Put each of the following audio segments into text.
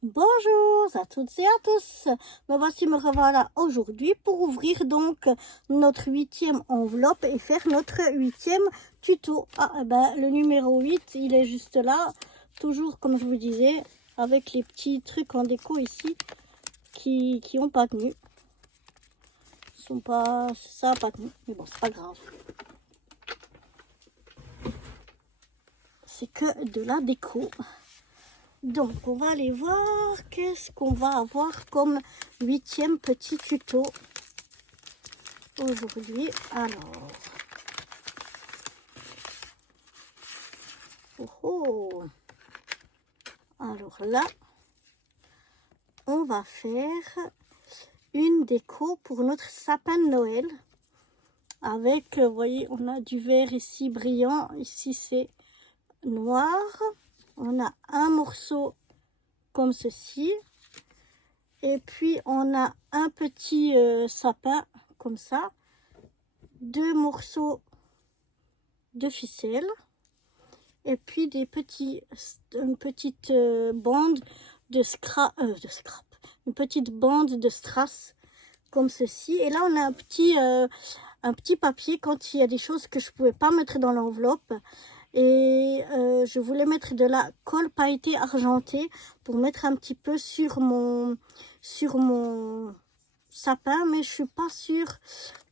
Bonjour à toutes et à tous. Me voici, me revoilà aujourd'hui pour ouvrir donc notre 8e enveloppe et faire notre 8e tuto. Le numéro 8, il est juste là, toujours comme je vous disais, avec les petits trucs en déco ici qui ont pas tenu. Ça a pas tenu, mais bon, c'est pas grave. C'est que de la déco. Donc, on va aller voir qu'est-ce qu'on va avoir comme 8e petit tuto aujourd'hui. Alors là, on va faire une déco pour notre sapin de Noël. Avec, vous voyez, on a du vert ici brillant. Ici, c'est noir. On a un morceau comme ceci. Et puis, on a un petit sapin comme ça. 2 morceaux de ficelle. Et puis, une petite bande de scrap. Une petite bande de strass comme ceci. Et là, on a un petit papier quand il y a des choses que je ne pouvais pas mettre dans l'enveloppe. Et je voulais mettre de la colle pailletée argentée pour mettre un petit peu sur mon sapin, mais je suis pas sûre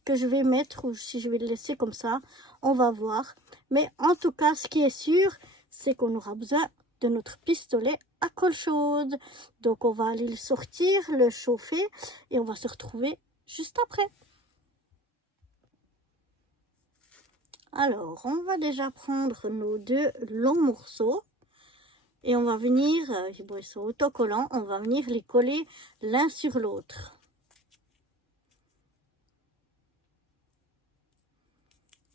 que je vais mettre ou si je vais le laisser comme ça. On va voir. Mais en tout cas, ce qui est sûr, c'est qu'on aura besoin de notre pistolet à colle chaude. Donc, on va aller le sortir, le chauffer et on va se retrouver juste après. Alors, on va déjà prendre nos 2 longs morceaux et on va venir, bon, ils sont autocollants, on va venir les coller l'un sur l'autre.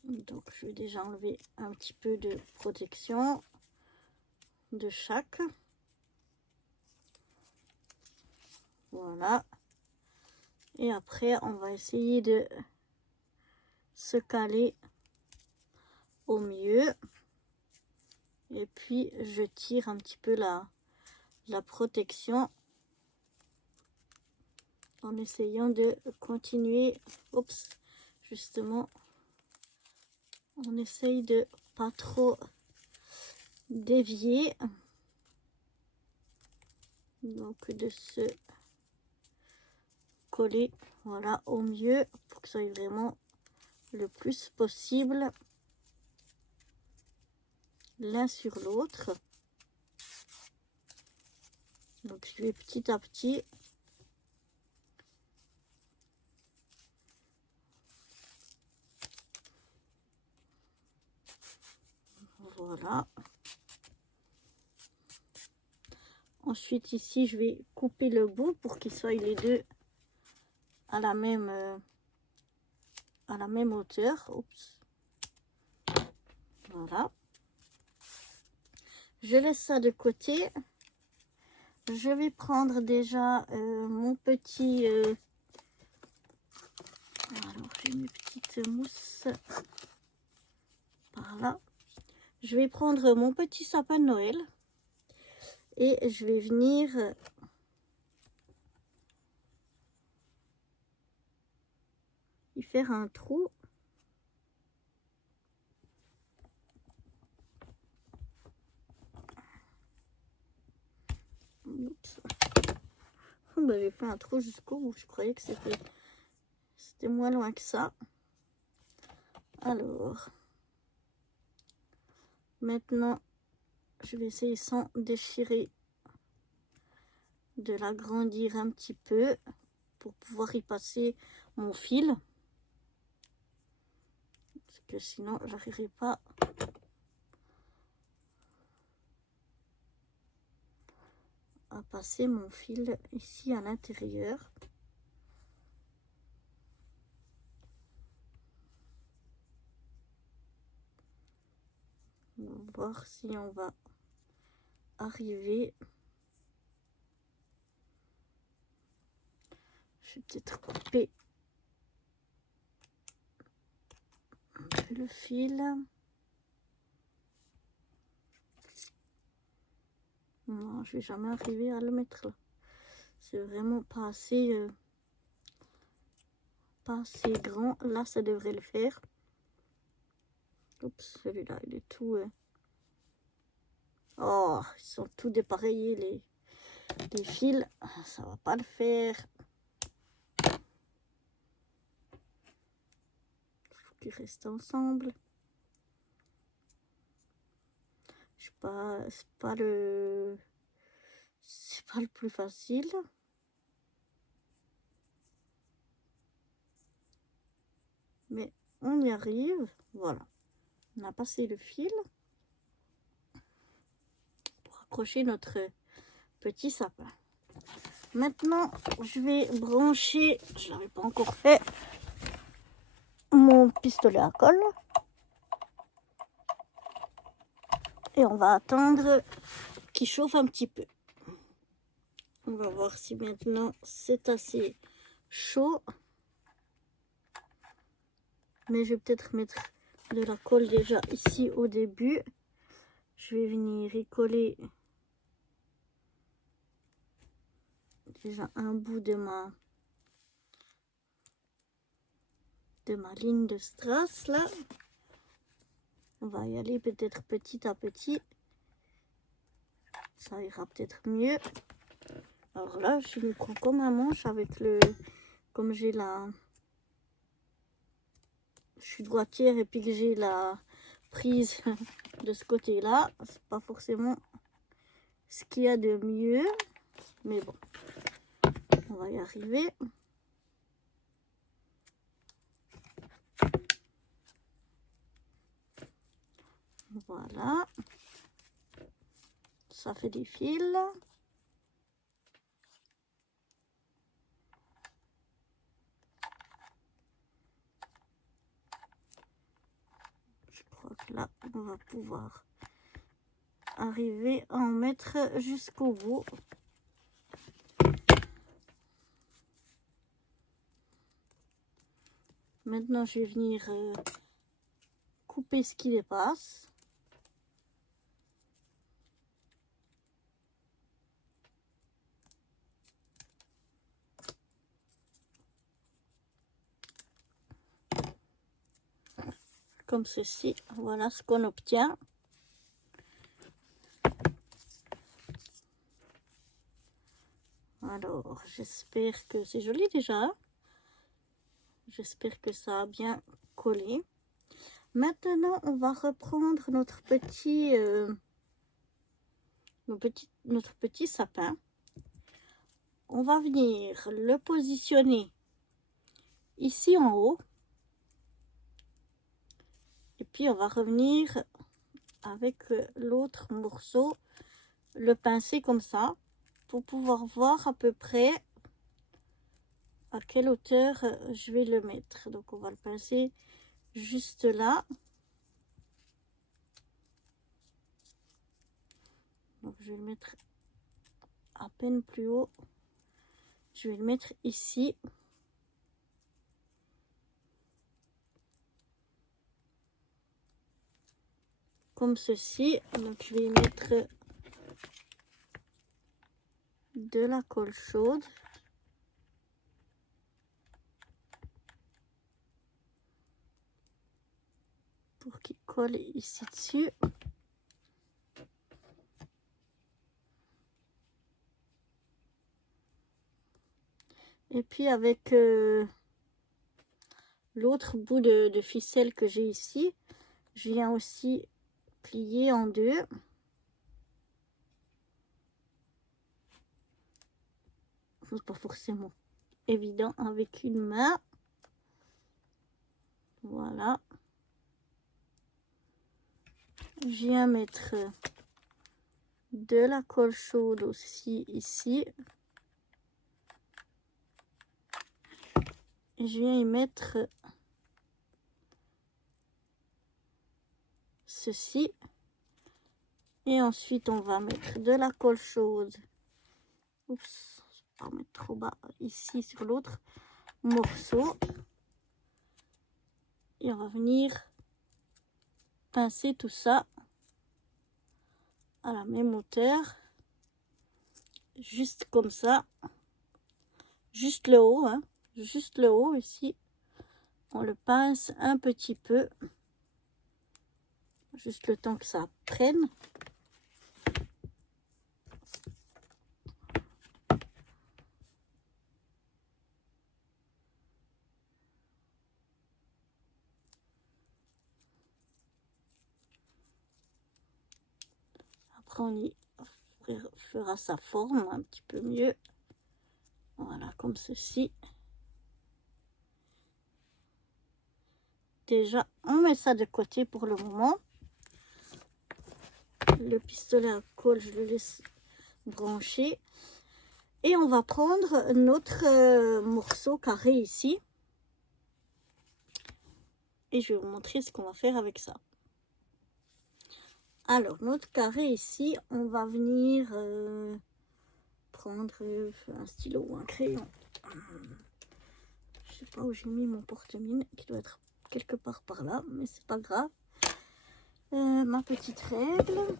Donc, je vais déjà enlever un petit peu de protection de chaque. Voilà. Et après, on va essayer de se caler au mieux. Et puis, je tire un petit peu la protection en essayant de continuer. Oups, justement, on essaye de pas trop dévier. Donc, de se coller, voilà, au mieux pour que ça soit vraiment le plus possible l'un sur l'autre. Donc, je vais petit à petit voilà. Ensuite, ici, je vais couper le bout pour qu'ils soient les deux à la même hauteur. Oups. Voilà. Je laisse ça de côté. Je vais prendre déjà mon petit... alors, j'ai mes petites mousses par là. Je vais prendre mon petit sapin de Noël et je vais venir y faire un trou. Oups. Ben, j'ai fait un trou jusqu'au bout. Je croyais que c'était moins loin que ça. Alors, maintenant, je vais essayer sans déchirer de l'agrandir un petit peu pour pouvoir y passer mon fil. Parce que sinon, j'arriverai pas à passer mon fil ici à l'intérieur. On va voir si on va arriver. Je vais peut-être couper le fil. Non, je vais jamais arriver à le mettre là. C'est vraiment pas assez grand. Là, ça devrait le faire. Oups, celui-là, il est tout... Oh, ils sont tout dépareillés, les fils. Ça va pas le faire. Il faut qu'ils restent ensemble. Je sais pas, c'est pas le plus facile. Mais on y arrive. Voilà. On a passé le fil pour accrocher notre petit sapin. Maintenant, je vais brancher, je n'avais pas encore fait, mon pistolet à colle. Et on va attendre qu'il chauffe un petit peu. On va voir si maintenant c'est assez chaud. Mais je vais peut-être mettre de la colle déjà ici au début. Je vais venir y coller déjà un bout de ma ligne de strass là. On va y aller peut-être petit à petit. Ça ira peut-être mieux. Alors là, je me prends comme un manche avec le... Comme j'ai la... Je suis droitière et puis que j'ai la prise de ce côté-là. C'est pas forcément ce qu'il y a de mieux. Mais bon, on va y arriver. Voilà. Ça fait des fils. Je crois que là, on va pouvoir arriver à en mettre jusqu'au bout. Maintenant, je vais venir couper ce qui dépasse. Comme ceci, voilà ce qu'on obtient. Alors, j'espère que c'est joli déjà. J'espère que ça a bien collé. Maintenant, on va reprendre notre petit sapin. On va venir le positionner ici en haut. Et puis, on va revenir avec l'autre morceau, le pincer comme ça, pour pouvoir voir à peu près à quelle hauteur je vais le mettre. Donc, on va le pincer juste là. Donc, je vais le mettre à peine plus haut. Je vais le mettre ici. Comme ceci. Donc, je vais y mettre de la colle chaude. Pour qu'il colle ici dessus. Et puis avec l'autre bout de ficelle que j'ai ici, je viens aussi plier en deux. C'est pas forcément évident avec une main. Voilà. Je viens mettre de la colle chaude aussi ici. Et je viens y mettre ceci. Et ensuite, on va mettre de la colle chaude. Oups, je vais pas mettre trop bas ici sur l'autre morceau. Et on va venir pincer tout ça à la même hauteur. juste comme ça, juste le haut, hein, juste le haut ici. On le pince un petit peu, juste le temps que ça prenne. Après, on y fera sa forme un petit peu mieux. Voilà, comme ceci. Déjà, on met ça de côté pour le moment. Le pistolet à colle, je le laisse brancher. Et on va prendre notre morceau carré ici. Et je vais vous montrer ce qu'on va faire avec ça. Alors, notre carré ici, on va venir prendre un stylo ou un crayon. Je sais pas où j'ai mis mon porte-mine, qui doit être quelque part par là, mais c'est pas grave. Ma petite règle.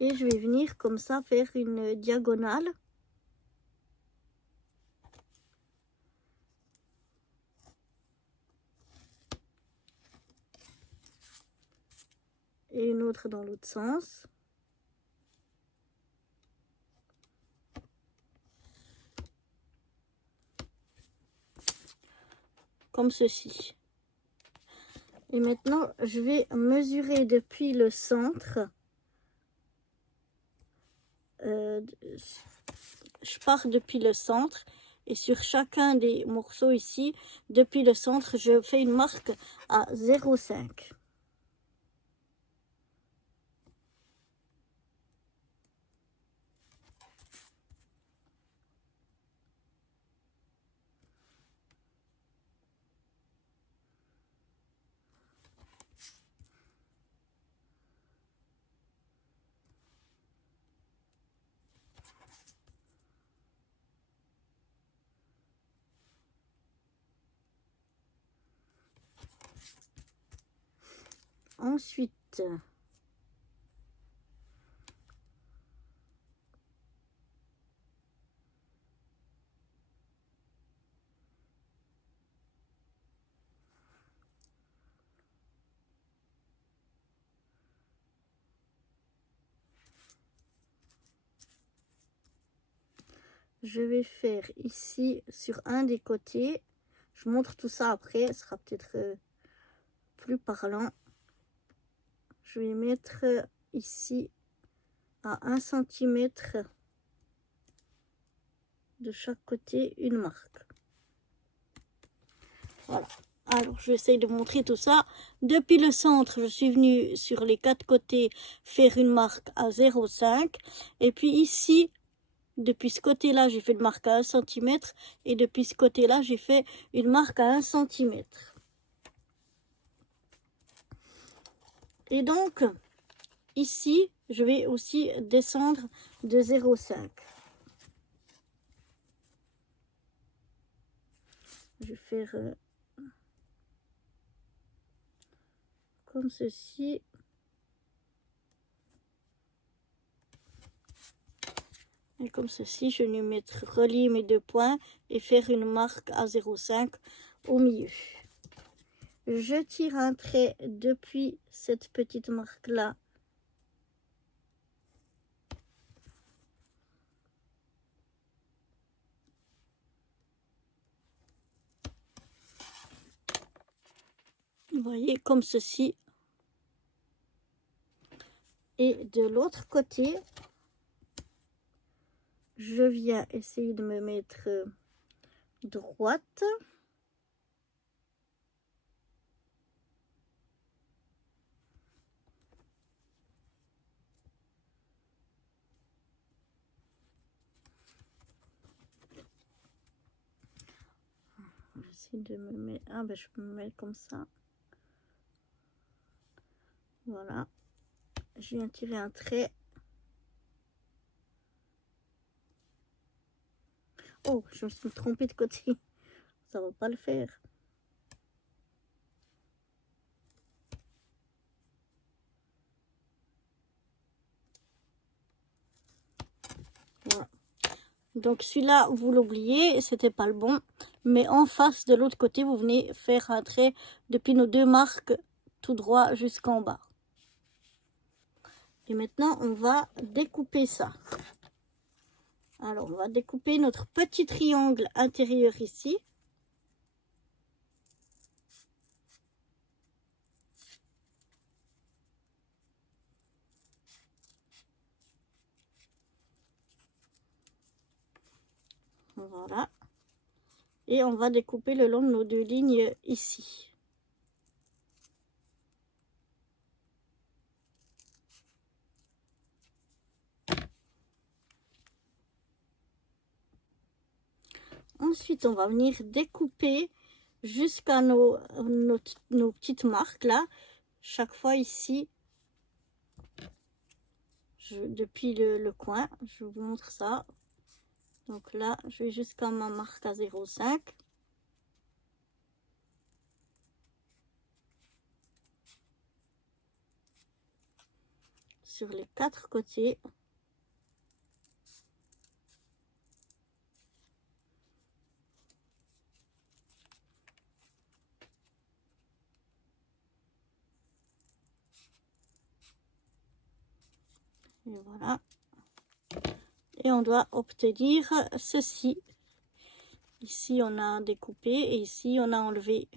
Et je vais venir comme ça faire une diagonale. Et une autre dans l'autre sens. Comme ceci. Et maintenant, je vais mesurer depuis le centre. Je pars depuis le centre. Et sur chacun des morceaux ici, depuis le centre, je fais une marque à 0,5. Ensuite, je vais faire ici sur un des côtés. Je montre tout ça après, ce sera peut-être plus parlant. Je vais mettre ici à 1 cm de chaque côté une marque. Voilà. Alors, je vais essayer de montrer tout ça. Depuis le centre, je suis venue sur les 4 côtés faire une marque à 0,5. Et puis ici, depuis ce côté-là, j'ai fait une marque à 1 cm. Et depuis ce côté-là, j'ai fait une marque à 1 cm. Et donc, ici, je vais aussi descendre de 0,5. Je vais faire comme ceci. Et comme ceci, je vais mettre relier mes 2 points et faire une marque à 0,5 au milieu. Je tire un trait depuis cette petite marque-là. Vous voyez, comme ceci. Et de l'autre côté, je viens essayer de me mettre droite. J'essaie de me mettre... Ah ben je peux me mettre comme ça. Voilà. Je viens tirer un trait. Oh, je me suis trompée de côté. Ça va pas le faire. Donc celui-là, vous l'oubliez, c'était pas le bon. Mais en face, de l'autre côté, vous venez faire un trait depuis nos deux marques tout droit jusqu'en bas. Et maintenant, on va découper ça. Alors, on va découper notre petit triangle intérieur ici. Voilà. Et on va découper le long de nos deux lignes ici. Ensuite, on va venir découper jusqu'à nos petites marques là. Chaque fois ici, depuis le coin, je vous montre ça. Donc là, je vais jusqu'à ma marque à 0,5. Sur les 4 côtés. Et voilà. Et on doit obtenir ceci. Ici, on a découpé et ici, on a enlevé.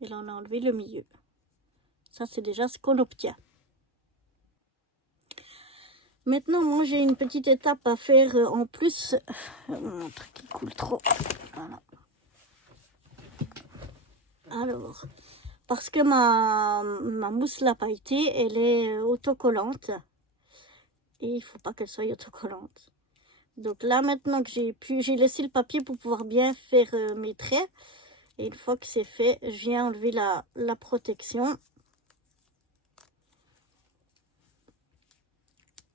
Et là, on a enlevé le milieu. Ça, c'est déjà ce qu'on obtient. Maintenant, moi, j'ai une petite étape à faire en plus. Mon truc qui coule trop. Voilà. Alors, parce que ma mousse la pailletée, elle est autocollante. Et il ne faut pas qu'elle soit autocollante. Donc là, maintenant que j'ai laissé le papier pour pouvoir bien faire mes traits. Et une fois que c'est fait, je viens enlever la protection.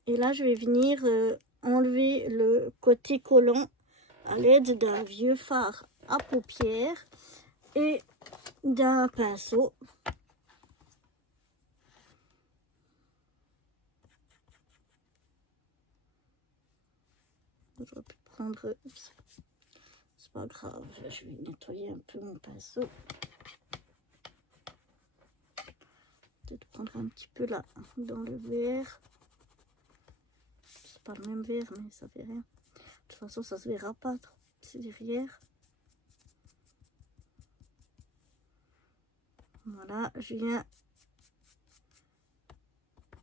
Et là, je vais venir enlever le côté collant à l'aide d'un vieux fard à paupières et d'un pinceau. J'aurais pu prendre... C'est pas grave, je vais nettoyer un peu mon pinceau. Peut-être prendre un petit peu là, dans le verre. C'est pas le même verre, mais ça fait rien. De toute façon, ça se verra pas trop. C'est derrière. Voilà, je viens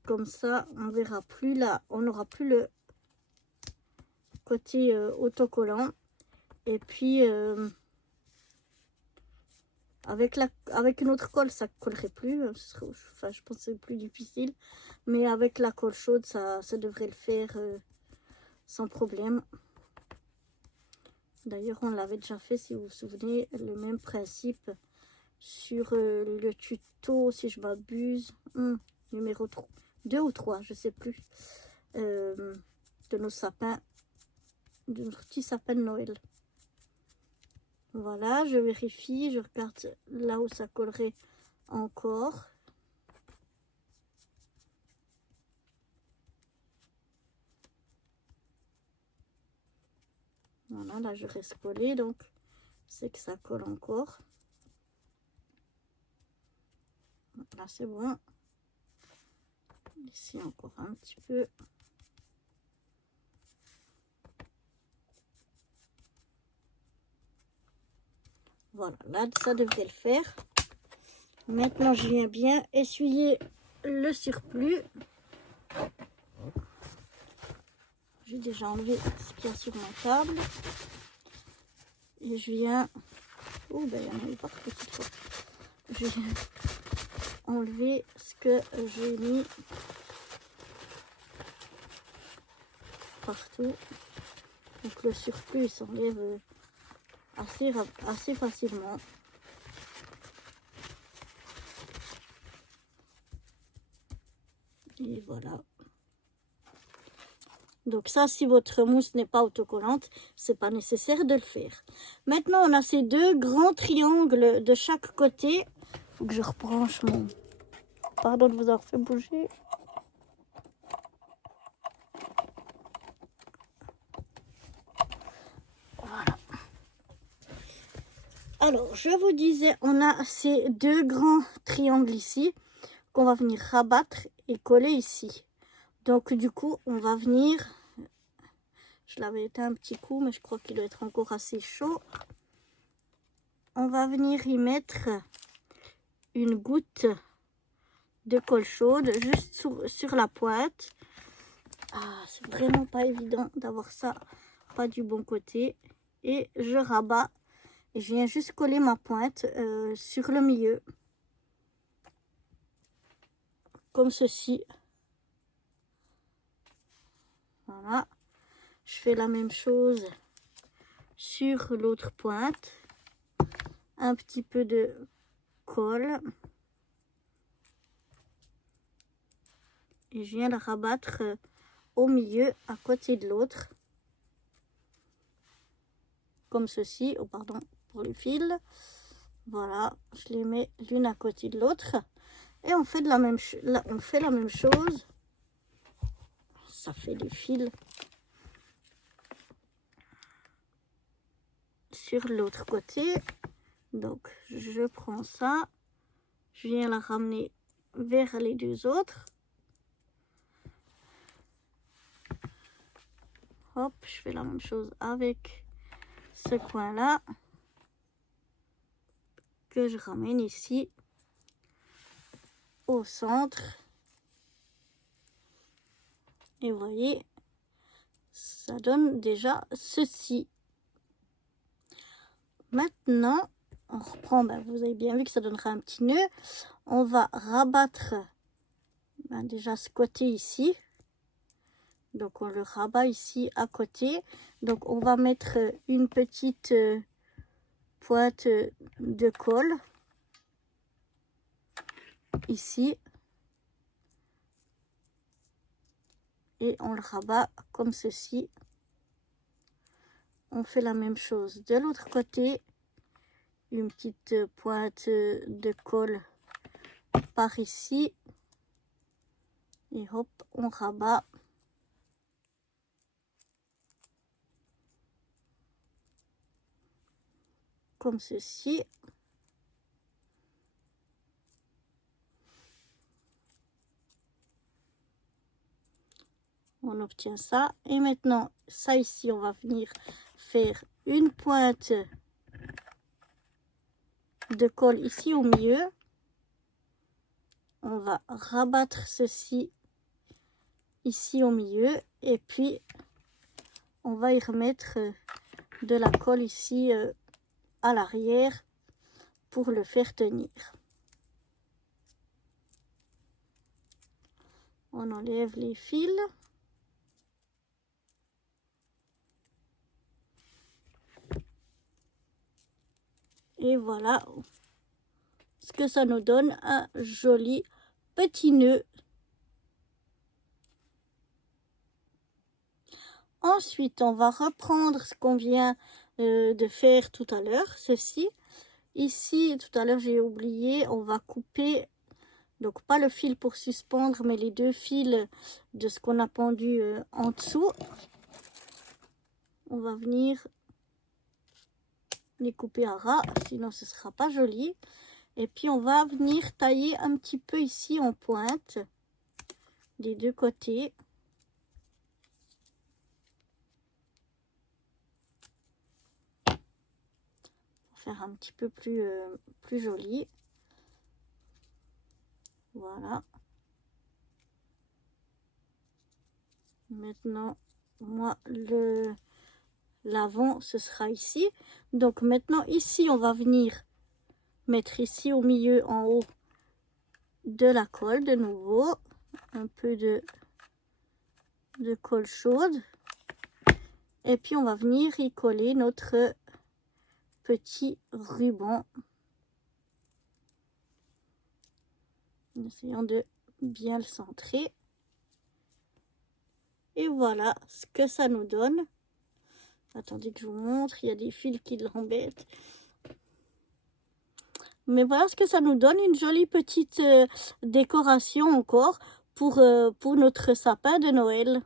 comme ça, on verra plus là, on n'aura plus le côté autocollant. Et puis avec une autre colle, ça collerait plus. Enfin, je pense que c'est plus difficile, mais avec la colle chaude, ça devrait le faire sans problème. D'ailleurs, on l'avait déjà fait, si vous vous souvenez, le même principe sur le tuto, si je m'abuse, numéro 3, 2 ou 3, je sais plus, de nos sapins, de notre petit sapin de Noël. Voilà, je vérifie, je regarde là où ça collerait encore. Voilà, là je reste collé, donc c'est que ça colle encore. Là c'est bon. Ici encore un petit peu. Voilà, là ça devrait le faire. Maintenant je viens bien essuyer le surplus. J'ai déjà enlevé ce qu'il y a sur ma table. Et je viens... Oh ben il y en a eu partout cette fois. Je viens enlever ce que j'ai mis partout. Donc le surplus s'enlève assez facilement. Et voilà. Donc ça, si votre mousse n'est pas autocollante, c'est pas nécessaire de le faire. Maintenant, on a ces deux grands triangles de chaque côté. Il faut que je rebranche mon... Pardon de vous avoir fait bouger. Alors, je vous disais, on a ces deux grands triangles ici qu'on va venir rabattre et coller ici. Donc, du coup, on va venir... Je l'avais éteint un petit coup, mais je crois qu'il doit être encore assez chaud. On va venir y mettre une goutte de colle chaude juste sur la pointe. Ah, c'est vraiment pas évident d'avoir ça pas du bon côté. Et je rabats. Et je viens juste coller ma pointe sur le milieu. Comme ceci. Voilà. Je fais la même chose sur l'autre pointe. Un petit peu de colle. Et je viens la rabattre au milieu, à côté de l'autre. Comme ceci. Oh, pardon pour le fil. Voilà. Je les mets l'une à côté de l'autre. Et on fait la même chose. Ça fait des fils. Sur l'autre côté. Donc, je prends ça. Je viens la ramener vers les deux autres. Hop, je fais la même chose avec ce coin-là. Que je ramène ici. Au centre. Et vous voyez, ça donne déjà ceci. Maintenant, on reprend, vous avez bien vu que ça donnera un petit nœud. On va rabattre déjà ce côté ici. Donc on le rabat ici à côté. Donc on va mettre une petite pointe de colle ici. Et on le rabat comme ceci. On fait la même chose de l'autre côté. Une petite pointe de colle par ici. Et hop, on rabat. Comme ceci. On obtient ça. Et maintenant, ça ici, on va venir faire une pointe de colle ici au milieu. On va rabattre ceci ici au milieu. Et puis, on va y remettre de la colle ici à l'arrière pour le faire tenir. On enlève les fils. Et voilà ce que ça nous donne, un joli petit nœud. Ensuite, on va reprendre ce qu'on vient de faire tout à l'heure, ceci. Ici, tout à l'heure, j'ai oublié, on va couper, donc pas le fil pour suspendre, mais les deux fils de ce qu'on a pendu en dessous. On va venir les couper à ras, sinon ce sera pas joli. Et puis on va venir tailler un petit peu ici en pointe des deux côtés. Pour faire un petit peu plus joli. Voilà. Maintenant, moi, l'avant, ce sera ici. Donc maintenant, ici, on va venir mettre ici au milieu, en haut, de la colle de nouveau. Un peu de colle chaude. Et puis, on va venir y coller notre petit ruban. En essayant de bien le centrer. Et voilà ce que ça nous donne. Attendez que je vous montre, il y a des fils qui l'embêtent. Mais voilà ce que ça nous donne, une jolie petite décoration encore pour notre sapin de Noël.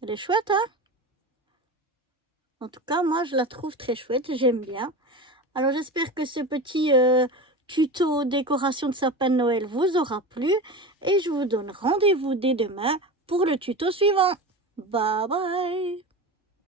Elle est chouette, hein? En tout cas, moi, je la trouve très chouette, j'aime bien. Alors, j'espère que ce petit tuto décoration de sapin de Noël vous aura plu. Et je vous donne rendez-vous dès demain pour le tuto suivant. Bye bye!